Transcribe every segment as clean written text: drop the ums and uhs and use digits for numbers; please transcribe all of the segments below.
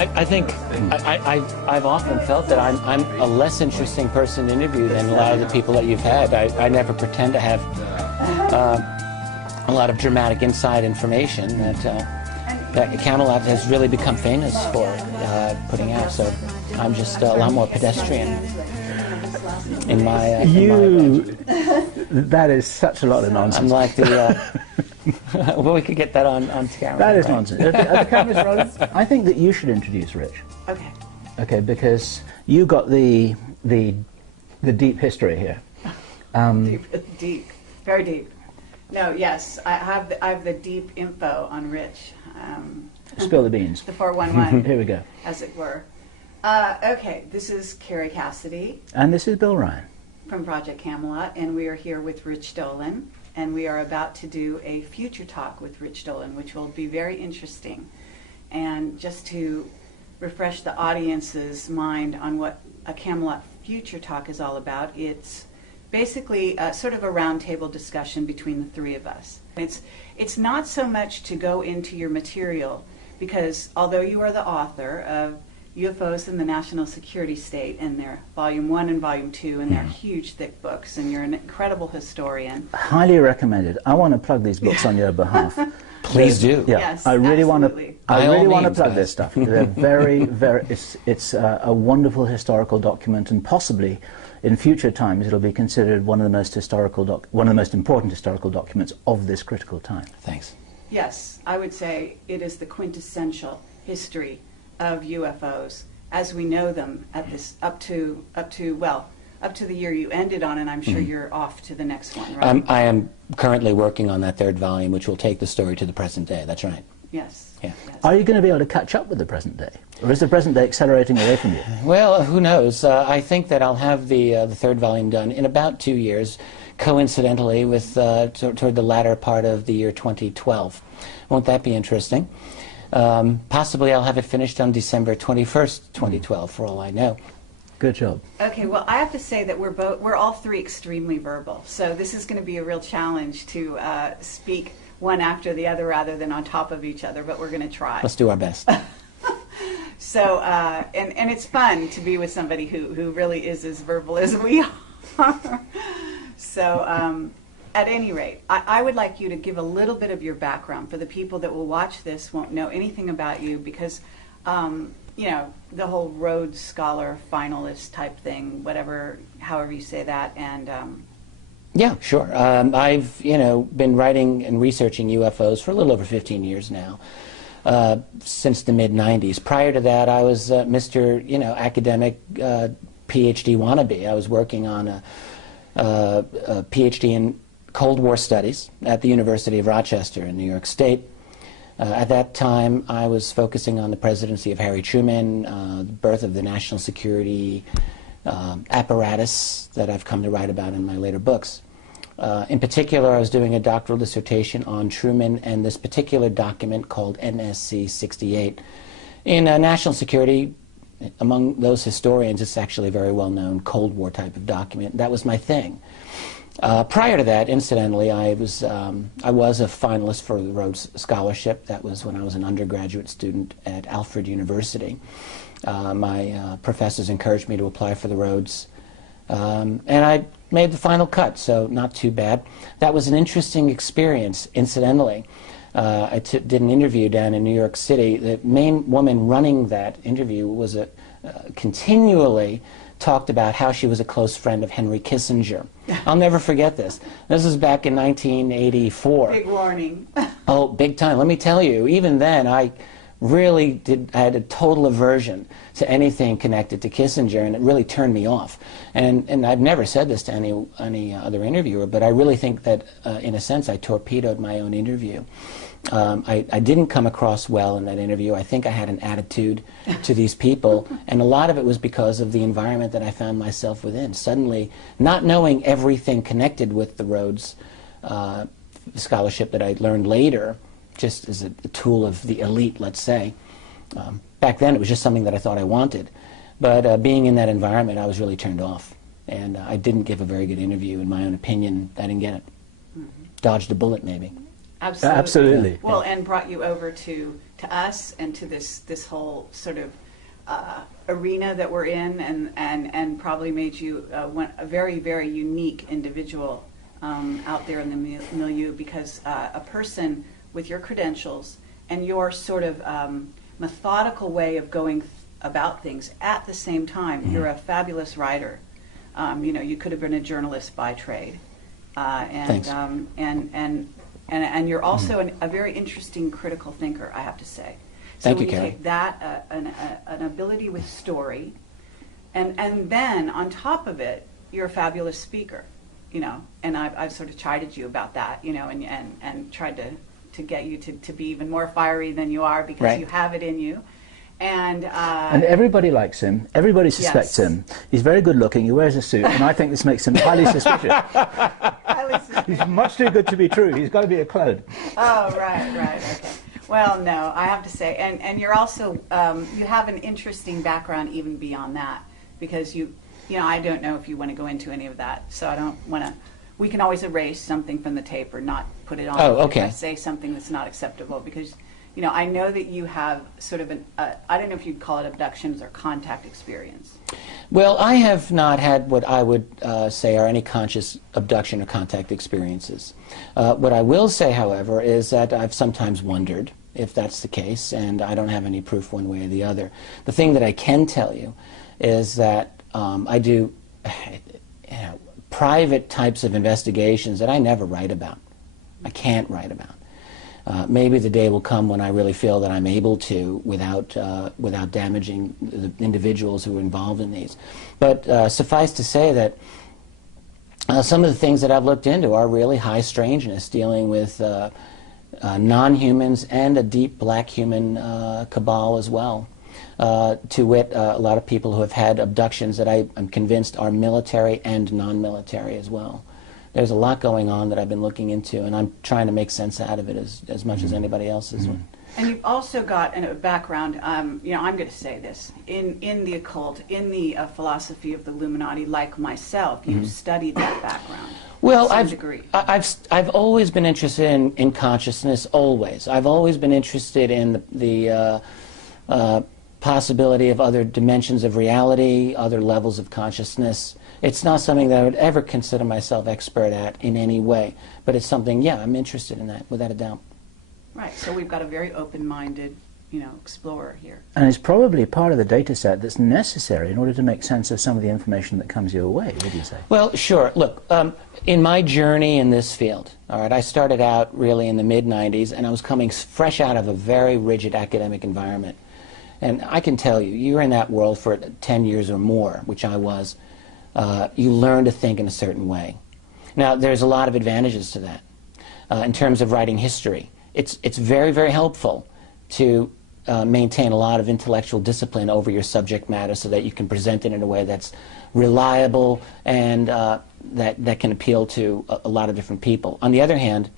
I think I've often felt that I'm a less interesting person to interview than a lot of the people that you've had. I never pretend to have a lot of dramatic inside information that Camelot has really become famous for putting out. So I'm just a lot more pedestrian in my that is such a lot of nonsense. I'm like the well, we could get that on camera. That is nonsense. Are the cameras rolling? I think that you should introduce Rich. Okay. Okay, because you got the deep history here. Deep, very deep. No, yes, I have the deep info on Rich. Spill the beans. The 411. Here we go. As it were. Okay, this is Carrie Cassidy. And this is Bill Ryan. From Project Camelot, and we are here with Rich Dolan, and we are about to do a future talk with Rich Dolan, which will be very interesting. And just to refresh the audience's mind on what a Camelot future talk is all about, it's basically sort of a roundtable discussion between the three of us. It's not so much to go into your material, because although you are the author of UFOs in the National Security State, and they're Volume 1 and Volume 2, and they're huge, thick books, and you're an incredible historian. Highly recommended. I want to plug these books on your behalf. Please do. Yeah, yes, I really want absolutely. to. I really want to plug guys. this stuff. They're very, very. It's a wonderful historical document, and possibly in future times it'll be considered one of the most important historical documents of this critical time. Thanks. Yes, I would say it is the quintessential history of UFOs as we know them at this up to the year you ended on, and I'm sure you're off to the next one, right? I am currently working on that third volume, which will take the story to the present day. That's right. Yes. Yeah. Yes. Are you going to be able to catch up with the present day, or is the present day accelerating away from you? Well, who knows? I think that I'll have the third volume done in about 2 years, coincidentally with toward the latter part of the year 2012. Won't that be interesting? Possibly I'll have it finished on December 21st, 2012, for all I know. Good job. Okay, well, I have to say that we're all three extremely verbal, so this is going to be a real challenge to speak one after the other rather than on top of each other, but we're going to try. Let's do our best. So, and it's fun to be with somebody who really is as verbal as we are. So, at any rate, I would like you to give a little bit of your background for the people that will watch this, won't know anything about you, because, you know, the whole Rhodes Scholar finalist type thing, however you say that, and... Yeah, sure. I've, been writing and researching UFOs for a little over 15 years now, since the mid-'90s. Prior to that, I was Mr., academic PhD wannabe. I was working on a PhD in Cold War Studies at the University of Rochester in New York State. At that time, I was focusing on the presidency of Harry Truman, the birth of the national security apparatus that I've come to write about in my later books. In particular, I was doing a doctoral dissertation on Truman and this particular document called NSC 68. In national security, among those historians, it's actually a very well-known Cold War type of document. That was my thing. Prior to that, incidentally, I was a finalist for the Rhodes Scholarship. That was when I was an undergraduate student at Alfred University. My professors encouraged me to apply for the Rhodes, and I made the final cut, so not too bad. That was an interesting experience, incidentally. I did an interview down in New York City. The main woman running that interview was continually talked about how she was a close friend of Henry Kissinger. I'll never forget this. This was back in 1984. Big warning. Oh, big time. Let me tell you, even then I really had a total aversion to anything connected to Kissinger, and it really turned me off. And I've never said this to any other interviewer, but I really think that, in a sense, I torpedoed my own interview. I didn't come across well in that interview. I think I had an attitude to these people, and a lot of it was because of the environment that I found myself within. Suddenly, not knowing everything connected with the Rhodes Scholarship that I learned later, just as a tool of the elite, let's say. Back then, it was just something that I thought I wanted. But being in that environment, I was really turned off. And I didn't give a very good interview, in my own opinion. I didn't get it. Dodged a bullet, maybe. Absolutely. Absolutely. Well, and brought you over to us and to this whole sort of arena that we're in, and probably made you a very, very unique individual out there in the milieu, because a person with your credentials and your sort of methodical way of going about things at the same time, you're a fabulous writer. You could have been a journalist by trade, Thanks. And you're also a very interesting critical thinker, I have to say. So Thank you, when you Carrie. take that, an ability with story, and then on top of it, you're a fabulous speaker, and I've sort of chided you about that, and tried to get you to be even more fiery than you are, because Right. you have it in you. And everybody likes him. Everybody suspects Yes. him. He's very good looking. He wears a suit, and I think this makes him highly suspicious. He's much too good to be true. He's got to be a clone. Oh, right, okay. Well, no, I have to say, and you're also, you have an interesting background even beyond that, because I don't know if you want to go into any of that, so I don't want to. We can always erase something from the tape or not put it on. Oh, okay. If I say something that's not acceptable, because I know that you have sort of I don't know if you'd call it abductions or contact experience. Well, I have not had what I would say are any conscious abduction or contact experiences. What I will say, however, is that I've sometimes wondered if that's the case, and I don't have any proof one way or the other. The thing that I can tell you is that I do private types of investigations that I never write about. I can't write about. Maybe the day will come when I really feel that I'm able to without damaging the individuals who are involved in these. But suffice to say that some of the things that I've looked into are really high strangeness, dealing with non-humans and a deep black human cabal as well. To wit, a lot of people who have had abductions that I'm convinced are military and non-military as well. There's a lot going on that I've been looking into, and I'm trying to make sense out of it as much as anybody else is. And you've also got a background, I'm going to say this, in the occult, in the philosophy of the Illuminati, like myself. You've studied that background. Well, to some degree. I've always been interested in consciousness, always. I've always been interested in the possibility of other dimensions of reality, other levels of consciousness. It's not something that I would ever consider myself expert at in any way, but it's something, I'm interested in that, without a doubt. Right, so we've got a very open-minded, explorer here. And it's probably part of the data set that's necessary in order to make sense of some of the information that comes your way, would you say? Well, sure. Look, in my journey in this field, all right, I started out really in the mid-'90s, and I was coming fresh out of a very rigid academic environment. And I can tell you, you're in that world for 10 years or more, which I was. You learn to think in a certain way. Now, there's a lot of advantages to that. In terms of writing history, it's very, very helpful to maintain a lot of intellectual discipline over your subject matter so that you can present it in a way that's reliable and that can appeal to a lot of different people. On the other hand,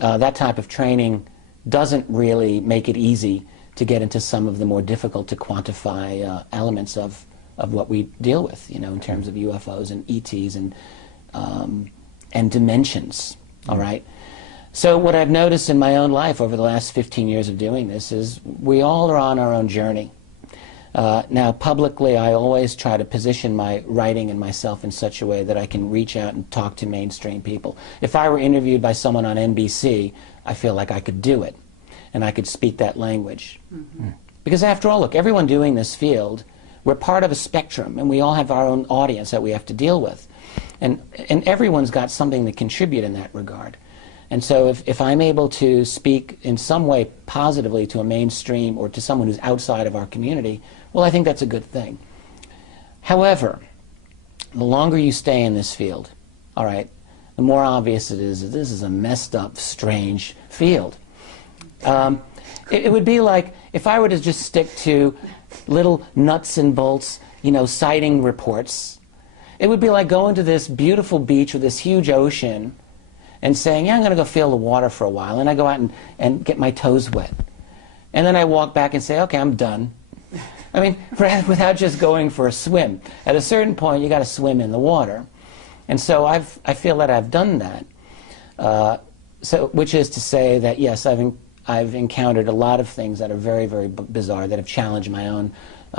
that type of training doesn't really make it easy to get into some of the more difficult to quantify elements of what we deal with, in terms of UFOs and ETs and dimensions, all right? So what I've noticed in my own life over the last 15 years of doing this is we all are on our own journey. Now, publicly, I always try to position my writing and myself in such a way that I can reach out and talk to mainstream people. If I were interviewed by someone on NBC, I feel like I could do it, and I could speak that language. Because after all, look, everyone doing this field, we're part of a spectrum, and we all have our own audience that we have to deal with. And everyone's got something to contribute in that regard. And so if I'm able to speak in some way positively to a mainstream or to someone who's outside of our community, well, I think that's a good thing. However, the longer you stay in this field, all right, the more obvious it is that this is a messed up, strange field. It would be like if I were to just stick to little nuts and bolts, sighting reports. It would be like going to this beautiful beach with this huge ocean and saying, I'm going to go feel the water for a while, and I go out and get my toes wet. And then I walk back and say, okay, I'm done. I mean, without just going for a swim. At a certain point, you got to swim in the water. And so I feel that I've done that. which is to say that yes, I've encountered a lot of things that are very, very bizarre that have challenged my own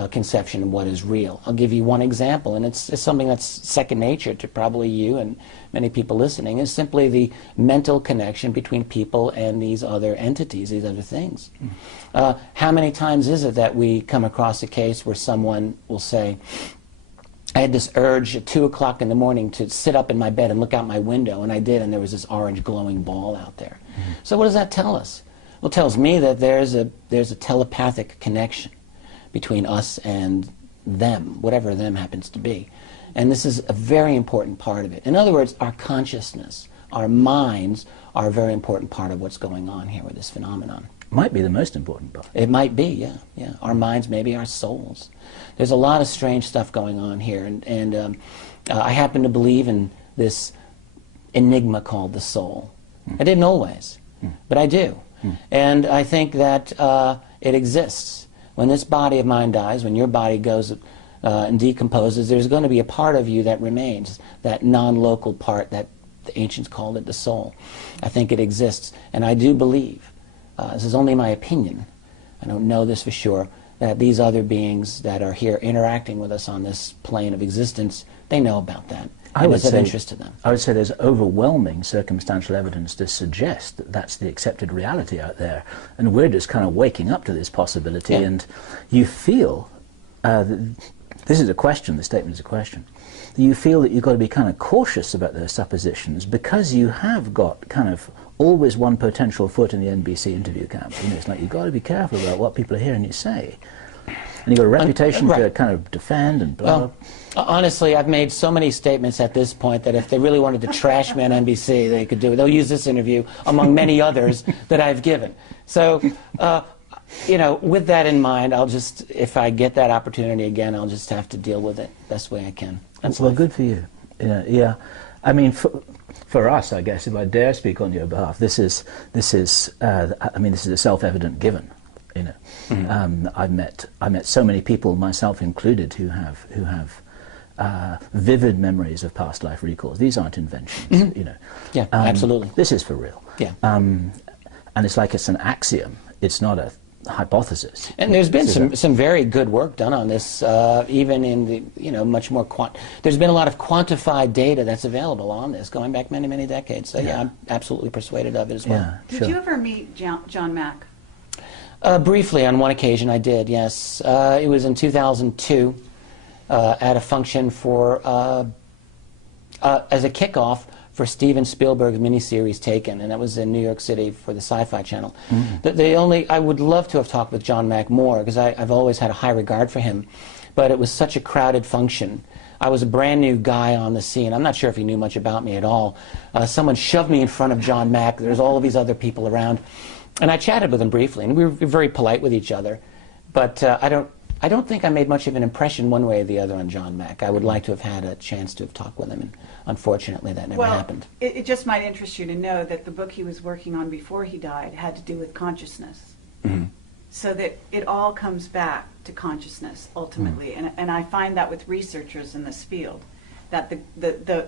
conception of what is real. I'll give you one example, and it's something that's second nature to probably you and many people listening, is simply the mental connection between people and these other entities, these other things. How many times is it that we come across a case where someone will say, I had this urge at 2 o'clock in the morning to sit up in my bed and look out my window, and I did, and there was this orange glowing ball out there. So what does that tell us? Well, it tells me that there's a telepathic connection between us and them, whatever them happens to be. And this is a very important part of it. In other words, our consciousness, our minds are a very important part of what's going on here with this phenomenon. Might be the most important part. It might be, yeah. Our minds, maybe our souls. There's a lot of strange stuff going on here, and I happen to believe in this enigma called the soul. I didn't always, but I do. And I think that it exists. When this body of mine dies, when your body goes and decomposes, there's going to be a part of you that remains, that non-local part that the ancients called it the soul. I think it exists, and I do believe, this is only my opinion, I don't know this for sure, that these other beings that are here interacting with us on this plane of existence, they know about that. It's of interest to them. I would say there's overwhelming circumstantial evidence to suggest that that's the accepted reality out there, and we're just kind of waking up to this possibility. And you feel this is a question. The statement is a question. You feel that you've got to be kind of cautious about those suppositions because you have got kind of always one potential foot in the NBC interview camp. You know, it's like you've got to be careful about what people are hearing you say. And you've got a reputation to kind of defend and blah, blah. Honestly, I've made so many statements at this point that if they really wanted to trash me on NBC, they could do it. They'll use this interview among many others that I've given. So, you know, with that in mind, I'll just, if I get that opportunity again, I'll just have to deal with it best way I can. That's well, good for you. Yeah. I mean, for us, I guess, if I dare speak on your behalf, this is a self-evident given. You know, I met so many people, myself included, who have vivid memories of past life recalls. These aren't inventions, you know. Yeah, absolutely. This is for real. Yeah. And it's like it's an axiom. It's not a hypothesis. And there's been some very good work done on this, even in the, you know, much more there's been a lot of quantified data that's available on this, going back many, many decades. So yeah, I'm absolutely persuaded of it as well. Yeah, Did you ever meet John Mack? Briefly, on one occasion, I did, yes. It was in 2002 at a function for, as a kickoff for Steven Spielberg's miniseries Taken, and that was in New York City for the Sci-Fi Channel. I would love to have talked with John Mack more, because I've always had a high regard for him, but it was such a crowded function. I was a brand new guy on the scene. I'm not sure if he knew much about me at all. Someone shoved me in front of John Mack. There's all of these other people around. And I chatted with him briefly, and we were very polite with each other. But I don't think I made much of an impression one way or the other on John Mack. I would like to have had a chance to have talked with him, and unfortunately that never happened. It just might interest you to know that the book he was working on before he died had to do with consciousness. So that it all comes back to consciousness, ultimately. And I find that with researchers in this field, that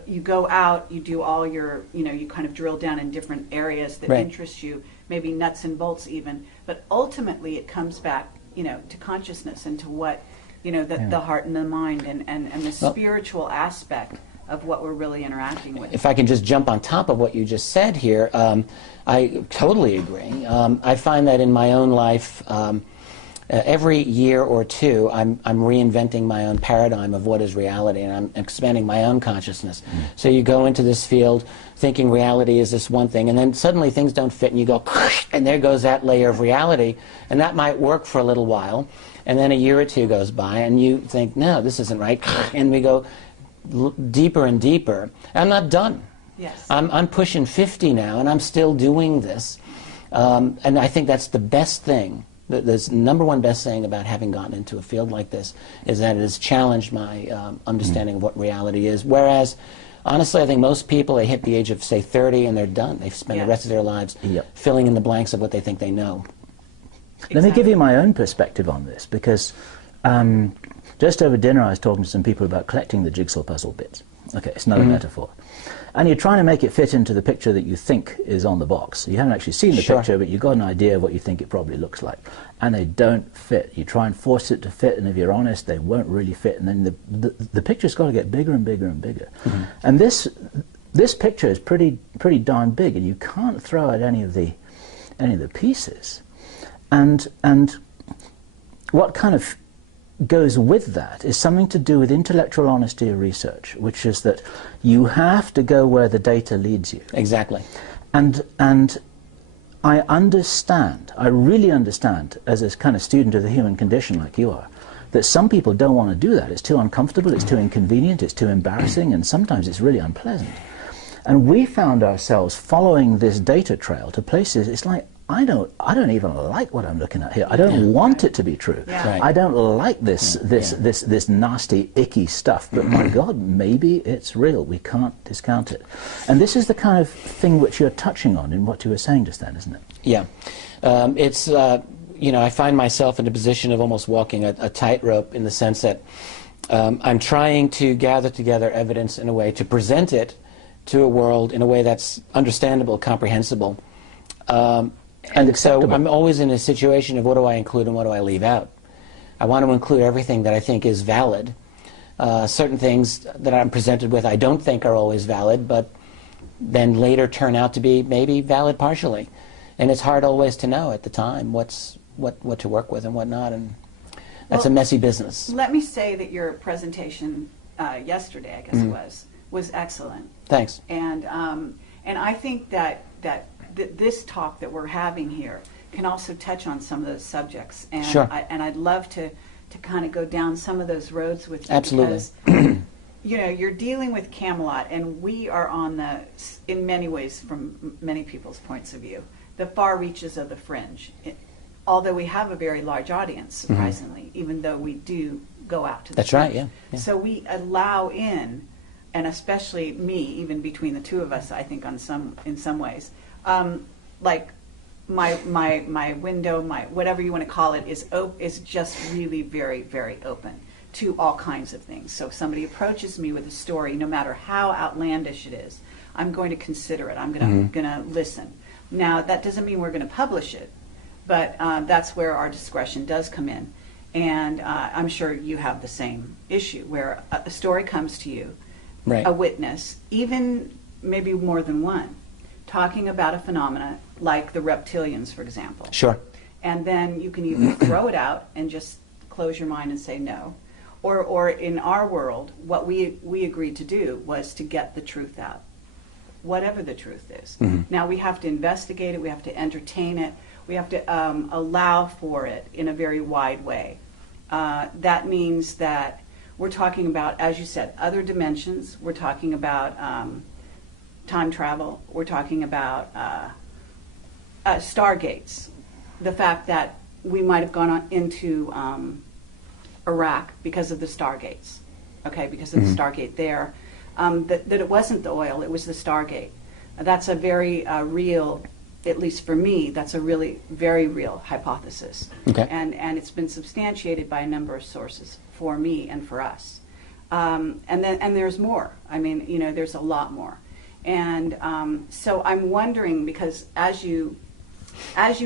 you go out, you do all your, you know, you kind of drill down in different areas that interest you, maybe nuts and bolts even, but ultimately it comes back, you know, to consciousness and to what, you know, the heart and the mind and the spiritual aspect of what we're really interacting with. If I can just jump on top of what you just said here, I totally agree. I find that in my own life, every year or two, I'm reinventing my own paradigm of what is reality, and I'm expanding my own consciousness. So you go into this field thinking reality is this one thing, and then suddenly things don't fit, and you go, and there goes that layer of reality, and that might work for a little while, and then a year or two goes by, and you think, no, this isn't right, and we go deeper and deeper. I'm not done. Yes. I'm pushing 50 now, and I'm still doing this, and I think that's the best thing. The number one best thing about having gotten into a field like this is that it has challenged my understanding of what reality is. Whereas, honestly, I think most people, they hit the age of, say, 30 and they're done. They've spent the rest of their lives filling in the blanks of what they think they know. Exactly. Let me give you my own perspective on this, because just over dinner I was talking to some people about collecting the jigsaw puzzle bits. Okay, it's not a metaphor. And you're trying to make it fit into the picture that you think is on the box. You haven't actually seen the picture, but you've got an idea of what you think it probably looks like. And they don't fit. You try and force it to fit, and if you're honest, they won't really fit. And then the picture's got to get bigger and bigger and bigger. And this picture is pretty darn big, and you can't throw out any of the pieces. And what kind of goes with that is something to do with intellectual honesty of research, which is that you have to go where the data leads you. Exactly. And I understand, I really understand, as a kind of student of the human condition like you are, that some people don't want to do that. It's too uncomfortable, it's too inconvenient, it's too embarrassing, and sometimes it's really unpleasant. And we found ourselves following this data trail to places, it's like, I don't even like what I'm looking at here. I don't want it to be true. I don't like this nasty, icky stuff. But my God, maybe it's real. We can't discount it. And this is the kind of thing which you're touching on in what you were saying just then, isn't it? Yeah. It's, you know, I find myself in a position of almost walking a tightrope in the sense that I'm trying to gather together evidence in a way to present it to a world in a way that's understandable, comprehensible. And so I'm always in a situation of what do I include and what do I leave out. I want to include everything that I think is valid. Certain things that I'm presented with I don't think are always valid, but then later turn out to be maybe valid partially. And it's hard always to know at the time what to work with and what not, and that's a messy business. Let me say that your presentation yesterday, I guess it was excellent. Thanks. And I think that this talk that we're having here can also touch on some of those subjects. And I'd love to kind of go down some of those roads with you. Absolutely. Because, you know, you're dealing with Camelot, and we are on the, in many ways, from many people's points of view, the far reaches of the fringe. Although we have a very large audience, surprisingly, even though we do go out to the That's fringe. right, yeah. So we allow in, and especially me, even between the two of us, I think in some ways, like my window, my whatever you want to call it, is just really very, very open to all kinds of things. So if somebody approaches me with a story, no matter how outlandish it is, I'm going to consider it. I'm going to listen. Now that doesn't mean we're going to publish it, but that's where our discretion does come in. And I'm sure you have the same issue where a story comes to you, a witness, even maybe more than one, talking about a phenomena like the reptilians, for example. Sure. And then you can either throw it out and just close your mind and say no, or in our world, what we agreed to do was to get the truth out, whatever the truth is. Now we have to investigate it, we have to entertain it, we have to allow for it in a very wide way. That means that we're talking about, as you said, other dimensions. We're talking about time travel. We're talking about stargates. The fact that we might have gone into Iraq because of the stargates, because of the Stargate there. That it wasn't the oil, it was the Stargate. That's a very real, at least for me, that's a really very real hypothesis. And it's been substantiated by a number of sources for me and for us. And there's more. I mean, you know, there's a lot more. And so I'm wondering, because as you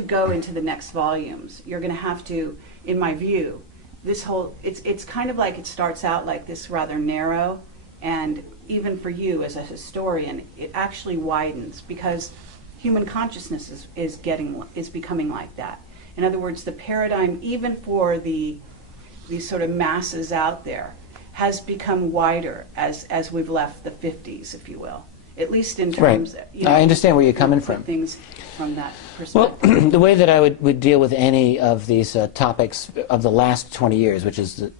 go into the next volumes, you're going to have to, in my view, this whole, it's kind of like it starts out like this rather narrow, and even for you as a historian, it actually widens because human consciousness is becoming like that. In other words, the paradigm, even for these sort of masses out there, has become wider as we've left the 50s, if you will. At least in terms of, you know, I understand where you're coming from. Things from that perspective. Well, the way that I would deal with any of these topics of the last 20 years, which is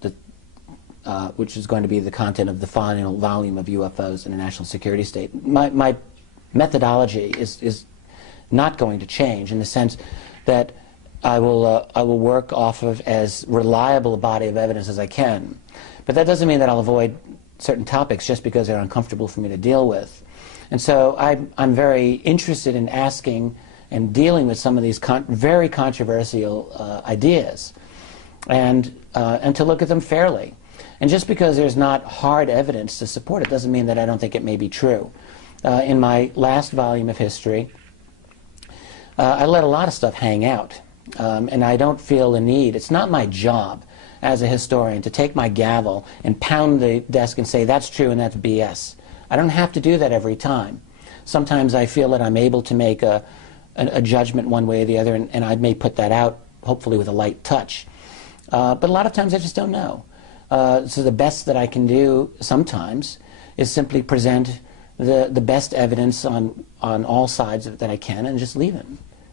which is going to be the content of the final volume of UFOs in a national security state, my methodology is not going to change in the sense that I will work off of as reliable a body of evidence as I can. But that doesn't mean that I'll avoid certain topics just because they're uncomfortable for me to deal with. And so I'm very interested in asking and dealing with some of these very controversial ideas, and to look at them fairly. And just because there's not hard evidence to support it doesn't mean that I don't think it may be true. In my last volume of history, I let a lot of stuff hang out. And I don't feel the need. It's not my job as a historian to take my gavel and pound the desk and say, that's true and that's BS. I don't have to do that every time. Sometimes I feel that I'm able to make a judgment one way or the other, and I may put that out, hopefully with a light touch. But a lot of times I just don't know. So the best that I can do sometimes is simply present the best evidence on all sides of it that I can and just leave it.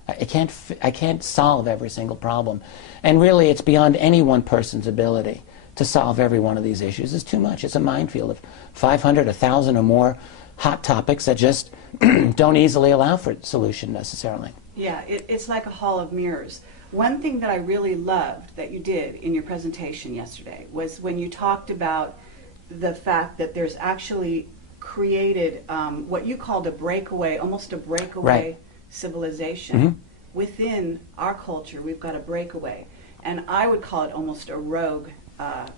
I can't solve every single problem. And really, it's beyond any one person's ability to solve every one of these issues. It's too much. It's a minefield of 500, 1,000 or more hot topics that just don't easily allow for solution necessarily. Yeah, it's like a hall of mirrors. One thing that I really loved that you did in your presentation yesterday was when you talked about the fact that there's actually created what you called a breakaway, almost a breakaway Right. civilization. Within our culture, we've got a breakaway. And I would call it almost a rogue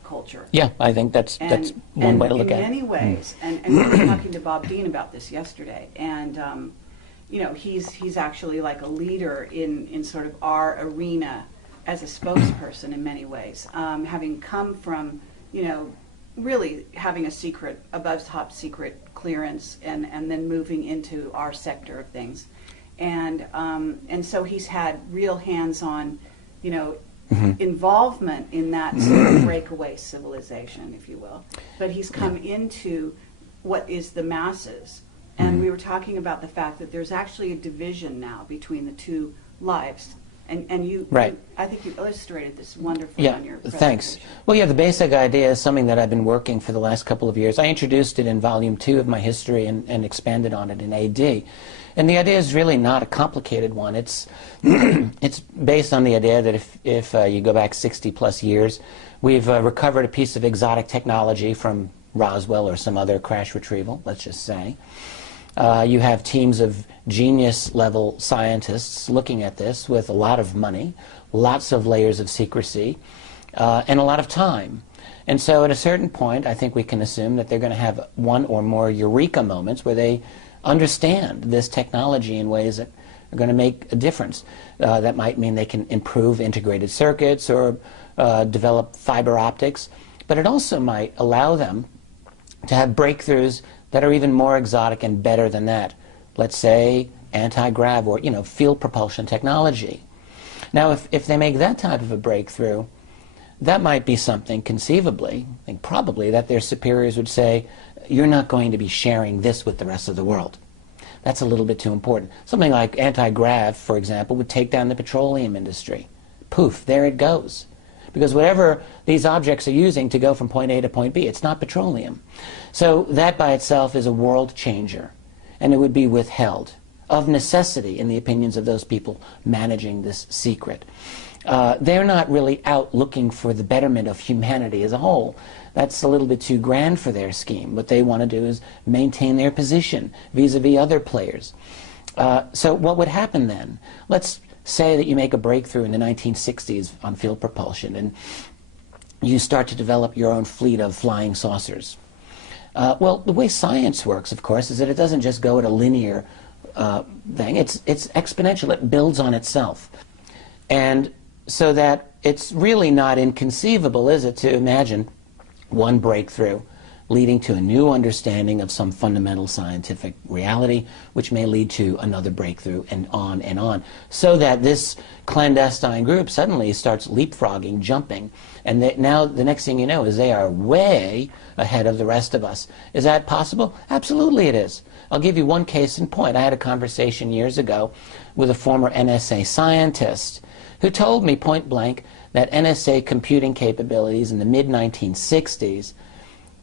culture. Yeah, I think that's one way to look at it. In many ways, and we were talking to Bob Dean about this yesterday, and you know, he's actually like a leader in sort of our arena as a spokesperson in many ways, having come from, you know, really having a secret, above top secret clearance, and then moving into our sector of things, and so he's had real hands-on, you know, involvement in that sort of breakaway civilization, if you will. But he's come into what is the masses. And we were talking about the fact that there's actually a division now between the two lives. And you, Right. I think you illustrated this wonderfully on your presentation. Thanks. Well, yeah, the basic idea is something that I've been working for the last couple of years. I introduced it in volume 2 of my history and expanded on it in AD. And the idea is really not a complicated one. It's it's based on the idea that if you go back 60 plus years, we've recovered a piece of exotic technology from Roswell or some other crash retrieval, let's just say. You have teams of genius-level scientists looking at this with a lot of money, lots of layers of secrecy, and a lot of time. And so at a certain point, I think we can assume that they're going to have one or more eureka moments where they understand this technology in ways that are going to make a difference. That might mean they can improve integrated circuits or develop fiber optics, but it also might allow them to have breakthroughs that are even more exotic and better than that. Let's say anti-grav or, you know, field propulsion technology. Now, if they make that type of a breakthrough, that might be something conceivably, I think probably, that their superiors would say, you're not going to be sharing this with the rest of the world. That's a little bit too important. Something like anti-grav, for example, would take down the petroleum industry. Poof, there it goes. Because whatever these objects are using to go from point A to point B, it's not petroleum. So that by itself is a world changer, and it would be withheld, of necessity, in the opinions of those people managing this secret. They're not really out looking for the betterment of humanity as a whole. That's a little bit too grand for their scheme. What they want to do is maintain their position vis-a-vis other players. So what would happen then? Let's say that you make a breakthrough in the 1960s on field propulsion and you start to develop your own fleet of flying saucers. Well, the way science works, of course, is that it doesn't just go at a linear thing. It's exponential. It builds on itself. And so that it's really not inconceivable, is it, to imagine one breakthrough leading to a new understanding of some fundamental scientific reality, which may lead to another breakthrough, and on, so that this clandestine group suddenly starts leapfrogging, jumping, and now the next thing you know is they are way ahead of the rest of us. Is that possible? Absolutely it is. I'll give you one case in point. I had a conversation years ago with a former NSA scientist who told me point blank that NSA computing capabilities in the mid-1960s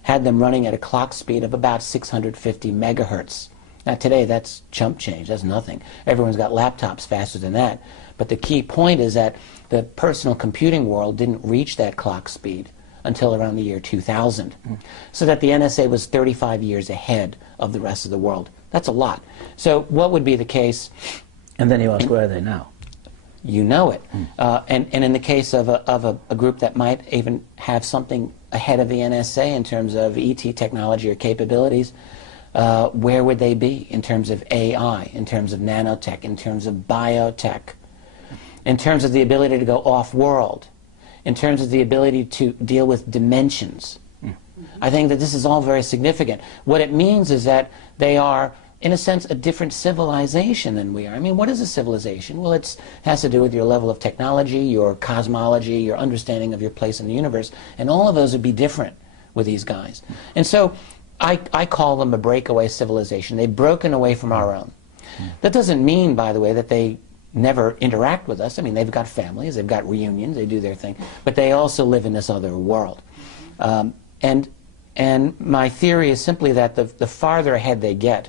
had them running at a clock speed of about 650 megahertz. Now today that's chump change, that's nothing. Everyone's got laptops faster than that. But the key point is that the personal computing world didn't reach that clock speed until around the year 2000. So that the NSA was 35 years ahead of the rest of the world. That's a lot. So what would be the case? And then you ask, where are they now? you know it. And in the case of a group that might even have something ahead of the NSA in terms of ET technology or capabilities, where would they be in terms of AI, in terms of nanotech, in terms of biotech, in terms of the ability to go off-world, in terms of the ability to deal with dimensions? I think that this is all very significant. What it means is that they are, in a sense, a different civilization than we are. I mean, what is a civilization? Well, it has to do with your level of technology, your cosmology, your understanding of your place in the universe, and all of those would be different with these guys. And so I call them a breakaway civilization. They've broken away from our own. That doesn't mean, by the way, that they never interact with us. I mean, they've got families, they've got reunions, they do their thing, but they also live in this other world. And my theory is simply that the farther ahead they get,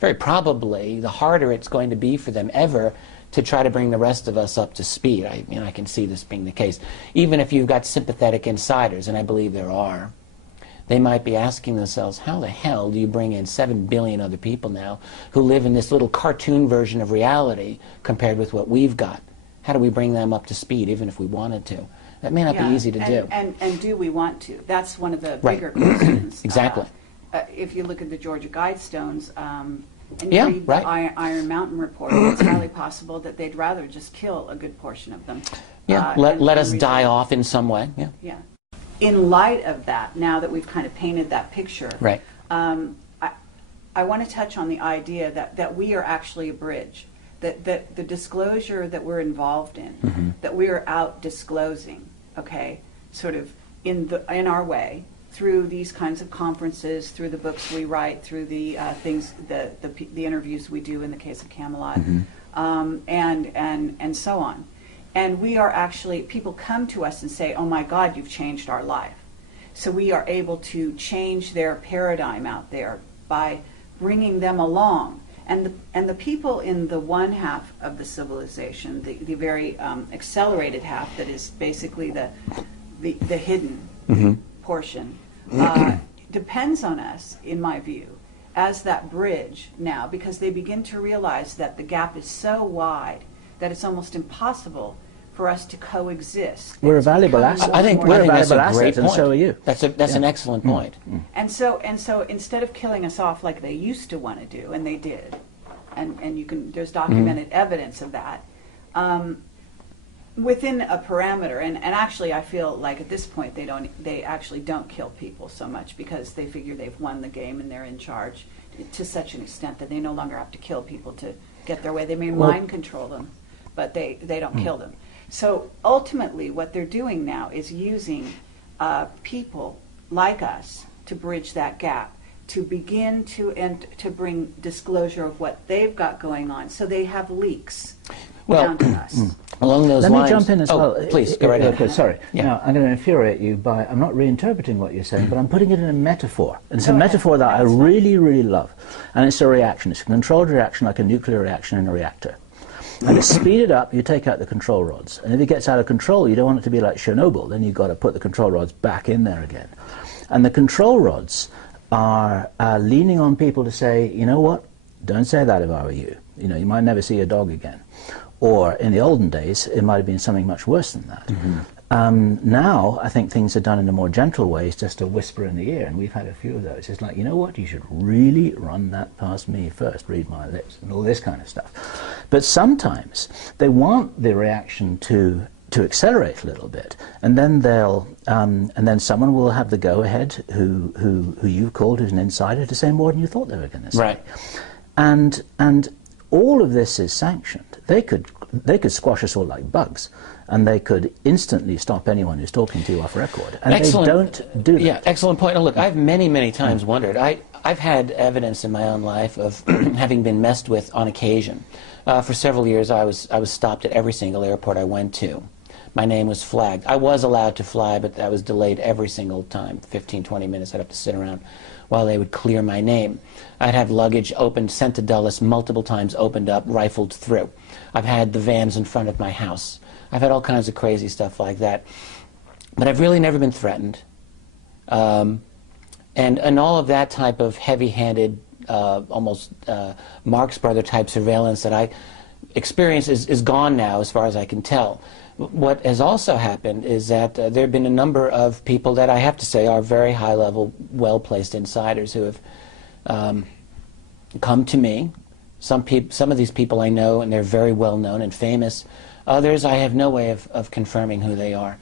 very probably the harder it's going to be for them ever to try to bring the rest of us up to speed. I mean, I can see this being the case. Even if you've got sympathetic insiders, and I believe there are, they might be asking themselves, how the hell do you bring in 7 billion other people now who live in this little cartoon version of reality compared with what we've got? How do we bring them up to speed, even if we wanted to? That may not be easy to do. And do we want to? That's one of the bigger questions. Exactly. If you look at the Georgia Guidestones, and you read the Iron Mountain report, it's highly possible that they'd rather just kill a good portion of them. Yeah, let us die off in some way. Yeah. Yeah. In light of that, now that we've kind of painted that picture, right. I want to touch on the idea that we are actually a bridge, that the disclosure that we're involved in, that we are out disclosing, okay, sort of in our way, through these kinds of conferences, through the books we write, through the things, the interviews we do in the case of Camelot, and so on. And we are actually, people come to us and say, oh my God, you've changed our life. So we are able to change their paradigm out there by bringing them along. And the people in the one half of the civilization, the very accelerated half that is basically the hidden portion, depends on us, in my view, as that bridge now, because they begin to realize that the gap is so wide that it's almost impossible for us to coexist. We're a valuable asset. I think we're a valuable that's a great asset, and point. so are you. That's an excellent point. And so instead of killing us off like they used to want to do, and they did, and you can, there's documented evidence of that, within a parameter, and actually I feel like at this point they actually don't kill people so much because they figure they've won the game and they're in charge to such an extent that they no longer have to kill people to get their way. They may mind control them, but they don't kill them. So ultimately what they're doing now is using people like us to bridge that gap, to begin to bring disclosure of what they've got going on. So they have leaks down to us. Along those lines... Let me jump in as well. Please, go right ahead. Sorry. Yeah. Now, I'm going to infuriate you by... I'm not reinterpreting what you're saying, but I'm putting it in a metaphor. And it's a metaphor that I really, really love. And it's a reaction. It's a controlled reaction, like a nuclear reaction in a reactor. And to speed it up, you take out the control rods. And if it gets out of control, you don't want it to be like Chernobyl. Then you've got to put the control rods back in there again. And the control rods are leaning on people to say, you know what, don't say that if I were you. You know, you might never see your dog again. Or in the olden days, it might have been something much worse than that. Now, I think things are done in a more gentle way. It's just a whisper in the ear, and we've had a few of those. It's like, you know what, you should really run that past me first, read my lips, and all this kind of stuff. But sometimes they want the reaction to accelerate a little bit, and then and then someone will have the go-ahead who you've called, who's an insider, to say more than you thought they were going to say. Right. And all of this is sanctioned. They could squash us all like bugs, and they could instantly stop anyone who's talking to you off record. And excellent. They don't do that. Yeah, excellent point. Now, look, I've many times wondered. I've had evidence in my own life of having been messed with on occasion. For several years, I was stopped at every single airport I went to. My name was flagged. I was allowed to fly, but I was delayed every single time. 15, 20 minutes, I'd have to sit around while they would clear my name. I'd have luggage opened, sent to Dulles multiple times, opened up, rifled through. I've had the vans in front of my house. I've had all kinds of crazy stuff like that. But I've really never been threatened. And all of that type of heavy-handed, almost Marx Brother type surveillance that experience is gone now, as far as I can tell. What has also happened is that there have been a number of people that I have to say are very high-level, well-placed insiders who have come to me. Some of these people I know, and they're very well-known and famous. Others, I have no way of confirming who they are.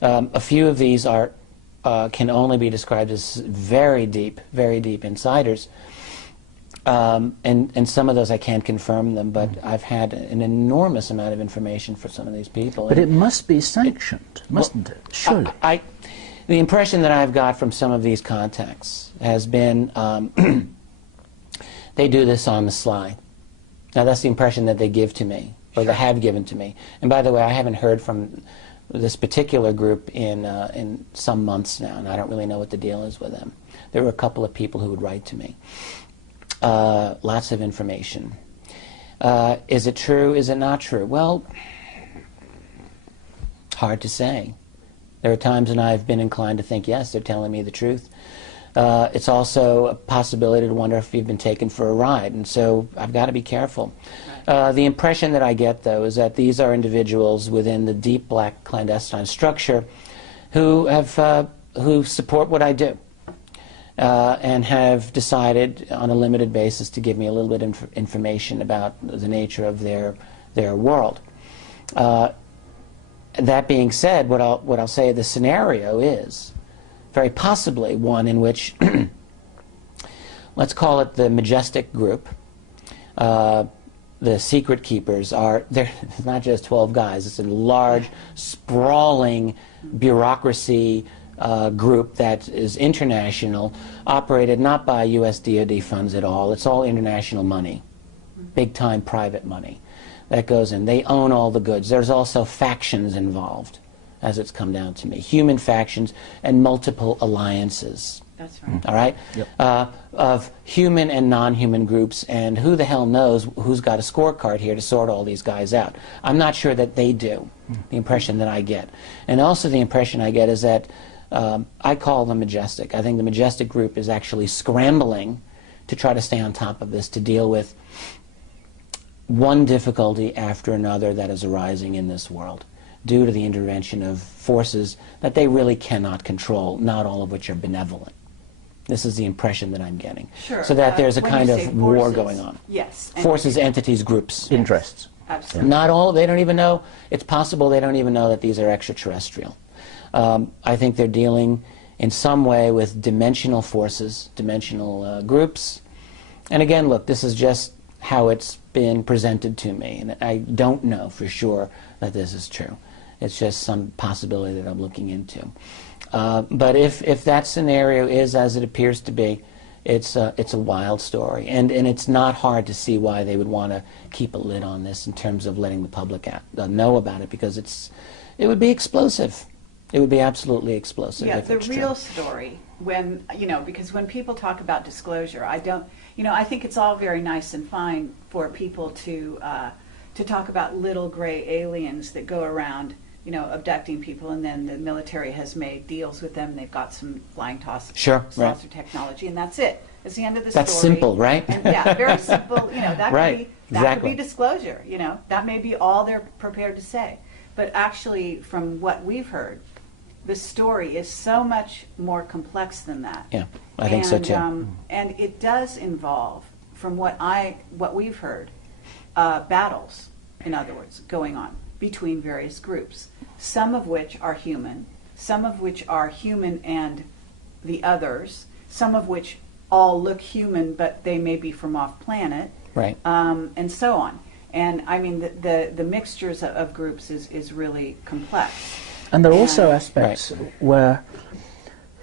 A few of these are can only be described as very deep insiders. And some of those I can't confirm them, but I've had an enormous amount of information for some of these people. But it must be sanctioned, mustn't it? Surely. The impression that I've got from some of these contacts has been they do this on the sly. Now that's the impression that they give to me, or they have given to me. And by the way, I haven't heard from this particular group in some months now, and I don't really know what the deal is with them. There were a couple of people who would write to me. Lots of information. Is it true? Is it not true? Well, hard to say. There are times when I've been inclined to think, yes, they're telling me the truth. It's also a possibility to wonder if you've been taken for a ride, and so I've got to be careful. The impression that I get, though, is that these are individuals within the deep black clandestine structure who have who support what I do. And have decided on a limited basis to give me a little bit of information about the nature of their world. That being said, what I'll say, the scenario is very possibly one in which, let's call it the majestic group, the secret keepers it's not just 12 guys, it's a large, sprawling bureaucracy group that is international, operated not by U.S. DoD funds at all. It's all international money, big-time private money that goes in. They own all the goods. There's also factions involved, as it's come down to me. Human factions and multiple alliances. That's right. All right? Yep. Of human and non-human groups, and who the hell knows who's got a scorecard here to sort all these guys out. I'm not sure that they do, the impression that I get. And also the impression I get is that I call them majestic. I think the majestic group is actually scrambling to try to stay on top of this, to deal with one difficulty after another that is arising in this world due to the intervention of forces that they really cannot control, not all of which are benevolent. This is the impression that I'm getting. Sure. So that there's a When kind you of say war forces, going on. Yes. Forces, entities, groups. Interests. Absolutely. Not all, they don't even know, it's possible they don't even know that these are extraterrestrial. I think they're dealing in some way with dimensional forces, dimensional groups. And again, look, this is just how it's been presented to me, and I don't know for sure that this is true. It's just some possibility that I'm looking into. But if that scenario is as it appears to be, it's a wild story, and it's not hard to see why they would want to keep a lid on this in terms of letting the public know about it, because it would be explosive. It would be absolutely explosive. Yeah, if the it's real true. story, when, because when people talk about disclosure, I think it's all very nice and fine for people to talk about little gray aliens that go around, abducting people, and then the military has made deals with them, and they've got some flying saucer technology, and that's it. It's the end of the story. That's simple, right? And, yeah, very simple. That right. Could be disclosure. That may be all they're prepared to say. But actually, from what we've heard, the story is so much more complex than that. Yeah, I think so too. And it does involve, from what we've heard, battles, in other words, going on between various groups, some of which are human, some of which are human and the others, some of which all look human but they may be from off planet, right, and so on. And I mean, the mixtures of groups is really complex. And there are also aspects where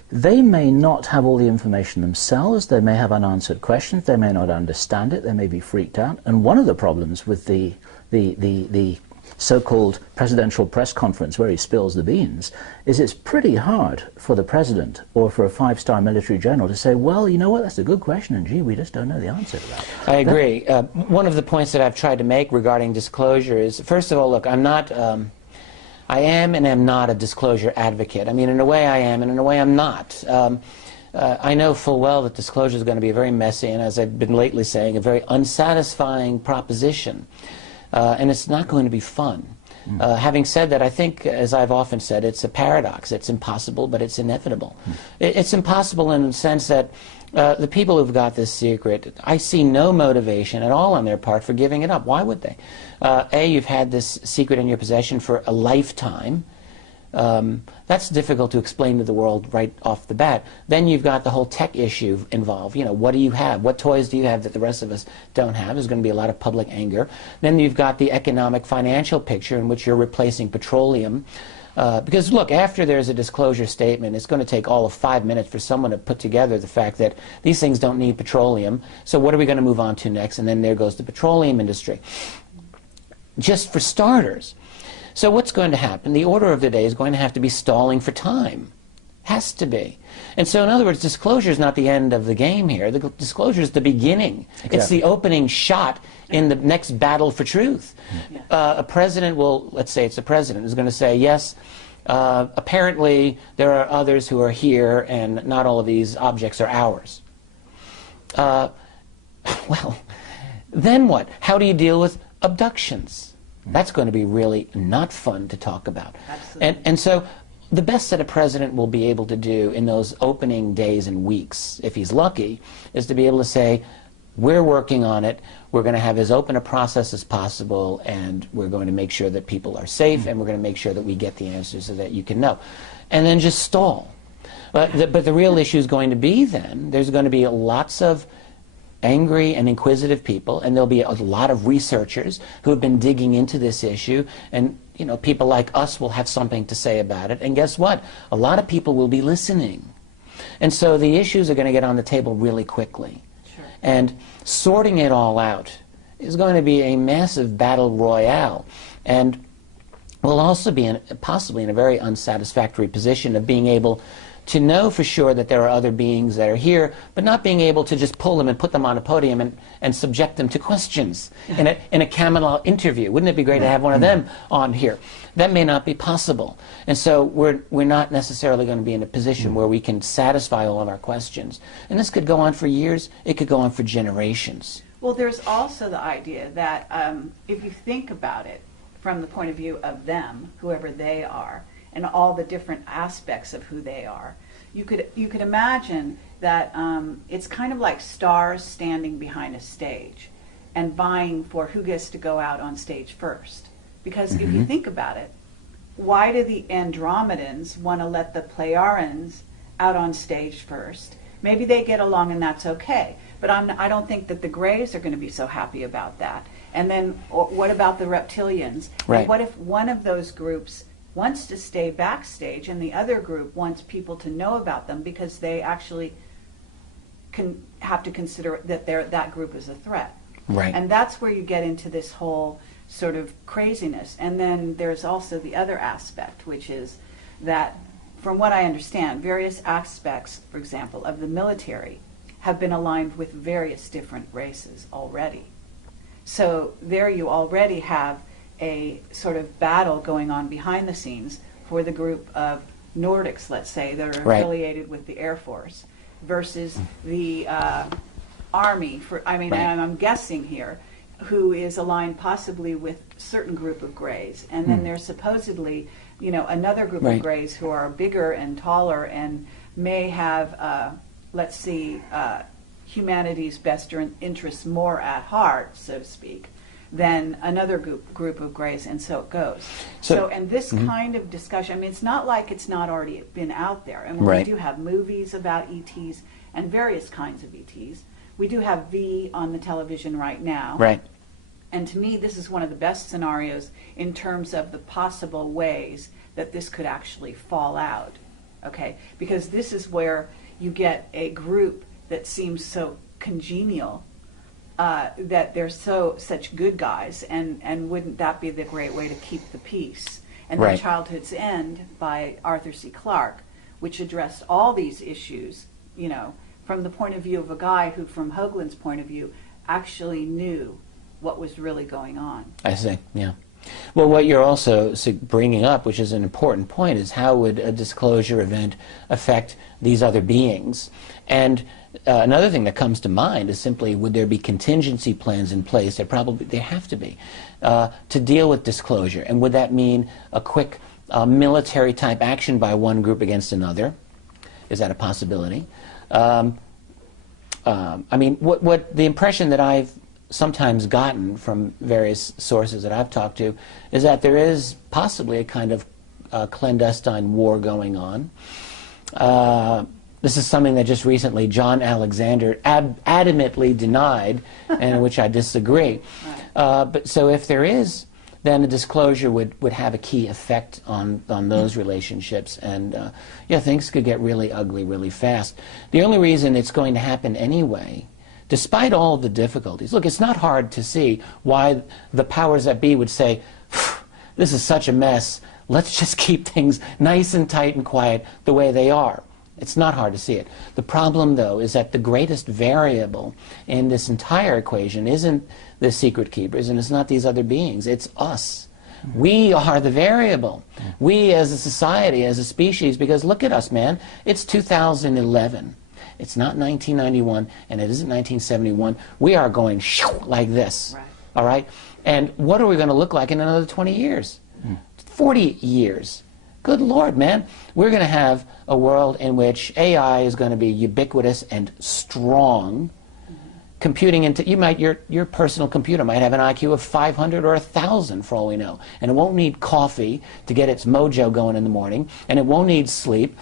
they may not have all the information themselves, they may have unanswered questions, they may not understand it, they may be freaked out. And one of the problems with the so-called presidential press conference where he spills the beans is it's pretty hard for the president or for a five-star military general to say, well, you know what, that's a good question, and gee, we just don't know the answer to that. I agree. One of the points that I've tried to make regarding disclosure is, first of all, look, I am and am not a disclosure advocate. I mean, in a way I am, and in a way I'm not. I know full well that disclosure is going to be a very messy, and as I've been lately saying, a very unsatisfying proposition. and it's not going to be fun. Having said that, I think, as I've often said, it's a paradox. It's impossible, but it's inevitable. It's impossible in the sense that the people who've got this secret, I see no motivation at all on their part for giving it up. Why would they? A, you've had this secret in your possession for a lifetime. That's difficult to explain to the world right off the bat. Then you've got the whole tech issue involved. You know, what do you have? What toys do you have that the rest of us don't have? There's going to be a lot of public anger. Then you've got the economic financial picture in which you're replacing petroleum. Because look, after there's a disclosure statement, it's going to take all of 5 minutes for someone to put together the fact that these things don't need petroleum. So what are we going to move on to next? And then there goes the petroleum industry. Just for starters. So what's going to happen? The order of the day is going to have to be stalling for time. Has to be. And so in other words, disclosure is not the end of the game here. The disclosure is the beginning. Exactly. It's the opening shot in the next battle for truth. A president will, let's say it's a president, is going to say, yes, apparently there are others who are here and not all of these objects are ours. Well, then what? How do you deal with abductions? That's going to be really not fun to talk about. And so the best that a president will be able to do in those opening days and weeks, if he's lucky, is to be able to say, we're working on it, we're going to have as open a process as possible, and we're going to make sure that people are safe, and we're going to make sure that we get the answers so that you can know. And then just stall. But the real issue is going to be then, there's going to be lots of angry and inquisitive people, and there'll be a lot of researchers who have been digging into this issue, and you know, people like us will have something to say about it, and guess what? A lot of people will be listening. And so the issues are going to get on the table really quickly. Sure. And sorting it all out is going to be a massive battle royale, and we'll also be possibly in a very unsatisfactory position of being able to know for sure that there are other beings that are here, but not being able to just pull them and put them on a podium and subject them to questions in a Camelot interview. Wouldn't it be great to have one of them on here? That may not be possible. And so we're not necessarily going to be in a position where we can satisfy all of our questions. And this could go on for years. It could go on for generations. Well, there's also the idea that if you think about it from the point of view of them, whoever they are, and all the different aspects of who they are, you could imagine that it's kind of like stars standing behind a stage and vying for who gets to go out on stage first. Because if you think about it, why do the Andromedans want to let the Pleiadians out on stage first? Maybe they get along and that's okay, but I don't think that the Greys are going to be so happy about that. And then what about the Reptilians? Right. And what if one of those groups wants to stay backstage and the other group wants people to know about them because they actually have to consider that that group is a threat? Right. And that's where you get into this whole sort of craziness. And then there's also the other aspect, which is that, from what I understand, various aspects, for example, of the military have been aligned with various different races already. So there you already have a sort of battle going on behind the scenes for the group of Nordics, let's say, that are affiliated with the Air Force versus the Army, and I'm guessing here, who is aligned possibly with a certain group of Greys. And then there's supposedly, another group of Greys who are bigger and taller and may have, humanity's best interests more at heart, so to speak, than another group of Greys, and so it goes. So and this kind of discussion, it's not like it's not already been out there. And we do have movies about ETs and various kinds of ETs. We do have V on the television right now. Right. And to me, this is one of the best scenarios in terms of the possible ways that this could actually fall out. Okay? Because this is where you get a group that seems so congenial, that they're such good guys, and wouldn't that be the great way to keep the peace? And then Childhood's End by Arthur C. Clarke, which addressed all these issues, from the point of view of a guy who, from Hoagland's point of view, actually knew what was really going on. I see, yeah. Well, what you're also bringing up, which is an important point, is how would a disclosure event affect these other beings? And another thing that comes to mind is simply, would there be contingency plans in place? There have to be, to deal with disclosure. And would that mean a quick military-type action by one group against another? Is that a possibility? I mean, what the impression that I've sometimes gotten from various sources that I've talked to is that there is possibly a kind of clandestine war going on. This is something that just recently John Alexander adamantly denied, and in which I disagree. But so if there is, then a disclosure would have a key effect on those relationships, and yeah, things could get really ugly really fast. The only reason it's going to happen anyway, despite all the difficulties, look, it's not hard to see why the powers that be would say, this is such a mess, let's just keep things nice and tight and quiet the way they are. It's not hard to see it. The problem, though, is that the greatest variable in this entire equation isn't the secret keepers, and it's not these other beings, it's us. We are the variable. We as a society, as a species, because look at us, man, it's 2011. It's not 1991, and it isn't 1971. We are going like this, right. All right? And what are we going to look like in another 20 years? 40 years? Good Lord, man. We're going to have a world in which AI is going to be ubiquitous and strong. Computing into, your personal computer might have an IQ of 500 or 1,000 for all we know. And it won't need coffee to get its mojo going in the morning, and it won't need sleep.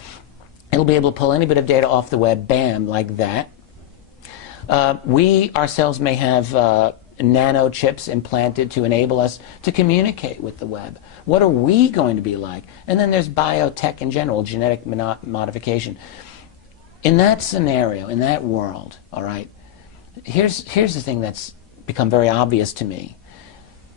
It'll be able to pull any bit of data off the web, bam, like that. We ourselves may have nano chips implanted to enable us to communicate with the web. What are we going to be like? And then there's biotech in general, genetic modification. In that scenario, in that world, all right, here's the thing that's become very obvious to me.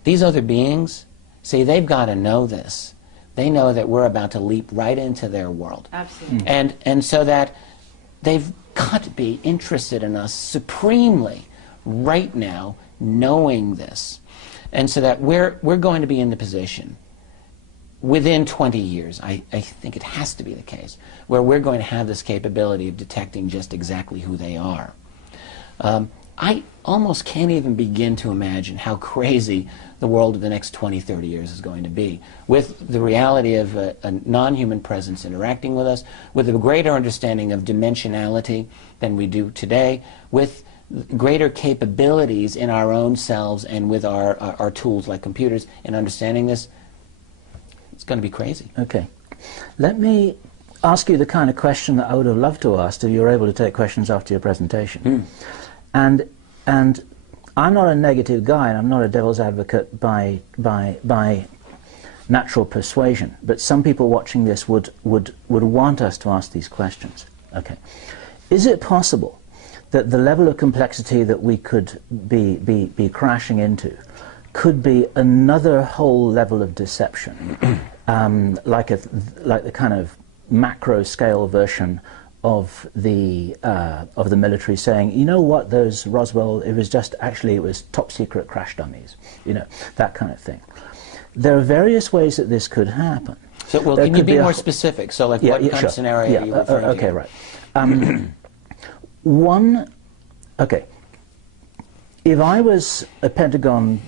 These other beings, see, they've got to know this. They know that we're about to leap right into their world. Absolutely. And so that they've got to be interested in us supremely right now, knowing this. And so that we're going to be in the position within 20 years, I think it has to be the case, where we're going to have this capability of detecting just exactly who they are. I almost can't even begin to imagine how crazy the world of the next 20, 30 years is going to be, with the reality of a non-human presence interacting with us, with a greater understanding of dimensionality than we do today, with greater capabilities in our own selves and with our tools like computers in understanding this. It's going to be crazy. Okay. Let me ask you the kind of question that I would have loved to ask if you were able to take questions after your presentation. And I'm not a negative guy, and I'm not a devil's advocate by natural persuasion, but some people watching this would want us to ask these questions. Okay. Is it possible that the level of complexity that we could be crashing into could be another whole level of deception, like the kind of macro scale version of the military saying, you know what, those Roswell, it was top secret crash dummies, that kind of thing. There are various ways that this could happen. So, well, can you be more specific? So, like, what kind of scenario are you referring to? Okay, right. If I was a Pentagon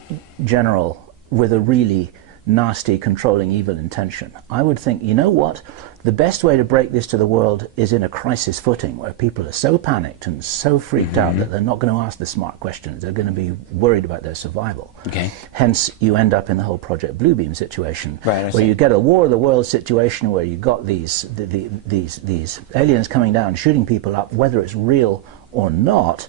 general with a really nasty, controlling, evil intention, I would think, you know what? The best way to break this to the world is in a crisis footing where people are so panicked and so freaked out that they're not going to ask the smart questions. They're going to be worried about their survival. Okay. Hence, you end up in the whole Project Bluebeam situation, right, where you get a War of the Worlds situation where you've got these aliens coming down, shooting people up, whether it's real or not,